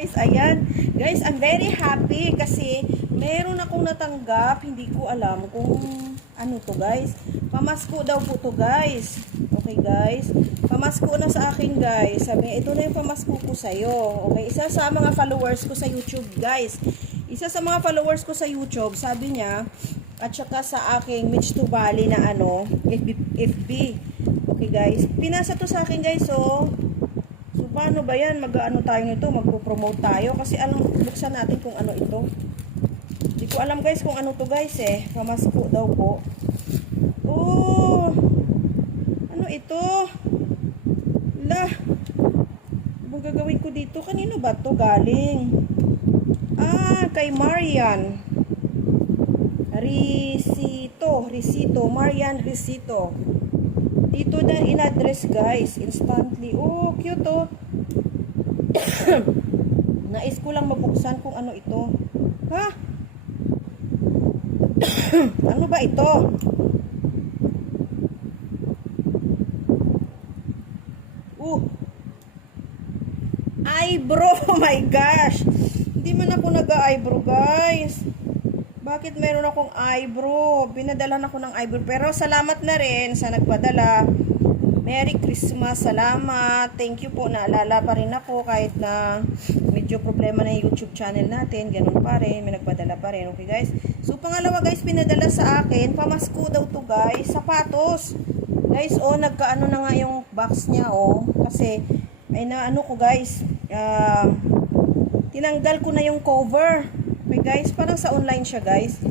Guys, ayan. Guys, I'm very happy kasi meron akong natanggap. Hindi ko alam kung ano to, guys. Pamasko daw po to, guys. Okay, guys. Pamasko na sa akin, guys. Sabi, ito na yung pamasko ko sa'yo. Okay, isa sa mga followers ko sa YouTube, guys. Isa sa mga followers ko sa YouTube, sabi niya, at saka sa aking Mitch to Bali na FB. Okay, guys. Pinasa to sa akin, guys, so paano ba yan? Mag-ano tayo nito? Magpo-promote tayo? Kasi buksan natin kung ano ito. Hindi ko alam guys kung ano to guys eh. Pamasko daw po. Oh! Ano ito? Lah! Anong gagawin ko dito? Kanino ba to galing? Ah, kay Marian. Risito. Marian Risito. Dito na in-address guys. Instantly. Oh, cute oh. Nais ko lang mabuksan kung ano ito. Ha? Ano ba ito? Eyebrow. Oh my gosh. Hindi man ako nag-eyebrow guys. Bakit meron akong eyebrow? Pinadalan ako ng eyebrow. Pero salamat na rin sa nagpadala. Merry Christmas. Salamat. Thank you po. Naalala pa rin ako kahit na medyo problema na yung YouTube channel natin. Ganun pa rin. May nagpadala pa rin. Okay guys. So pangalawa guys, pinadala sa akin. Pamasko daw to guys. Sapatos. Guys, oh, nagkaano na nga yung box niya, oh. Kasi, ay na ano ko guys. Tinanggal ko na yung cover. Okay guys, parang sa online siya guys.